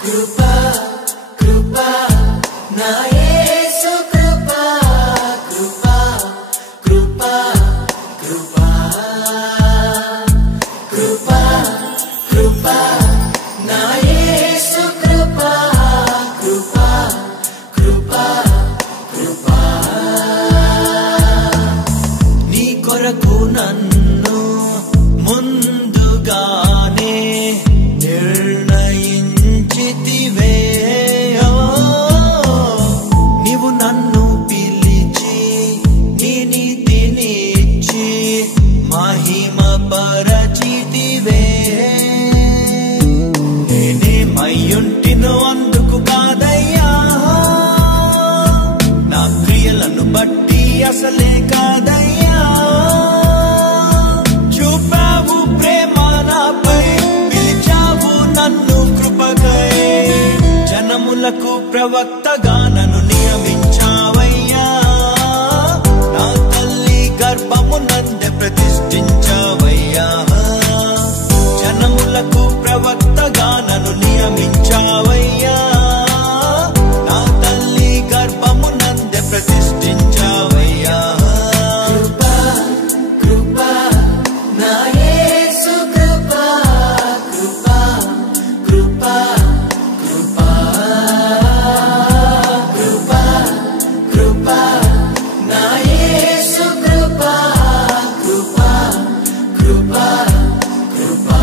కృపా కృపా నా యేసు కృపా కృపా కృపా కృపా కృపా కృపా నా యేసు కృపా కృపా కృపా కృపా నీ కొరకు నన్ను ముందుగానే నీవు నన్ను పిలిచి నీ నీతినిచ్చి మహిమ పరచితివే నేనేమయ్యుంటినో అందుకు కాదయ్యా నా క్రియలను బట్టి అసలే కాదయ్యా చూపావు ప్రేమ నాపై పిలిచావు నన్ను కృపకై జనములకు ప్రవక్తగా నన్ను నియమించావయ్యా నా తల్లి గర్భమునందే ప్రతిష్ఠించావయ్యా జనములకు ప్రవక్తగా నన్ను నియమించావయ్యా నా తల్లి గర్భమునందే ప్రతిష్ఠించావయ్యా కృపా కృపా నా యేసు కృపా కృపా కృపా కృపా కృపా కృపా నా యేసు కృపా కృపా కృపా కృపా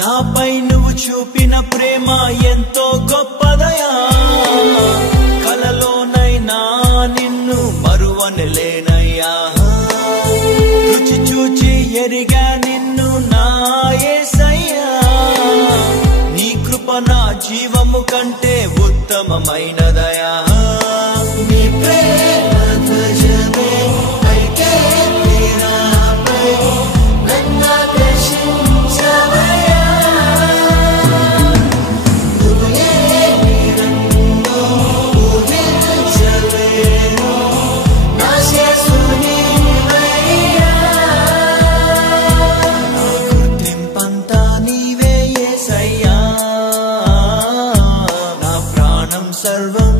నాపై నువ్వు చూపిన ప్రేమ ఎంతో గొప్పదయా కలలోనైనా నిన్ను మరువనలేనయ్యా రుచి చూచి ఎరిగా నిన్ను నా యేసయ్యా నీ కృప నా జీవము కంటే ఉత్తమమైనదయా నీ ప్రేమ ధ్వజమే పైకే నాపై నన్ను ఆకర్షించవయ్యా నువ్వు ఏమి నన్ను ఊహించలేను నా యేసు నీవయ్యా నా గుర్తింపంతా నీవే యేసయ్యా నా ప్రాణం సర్వం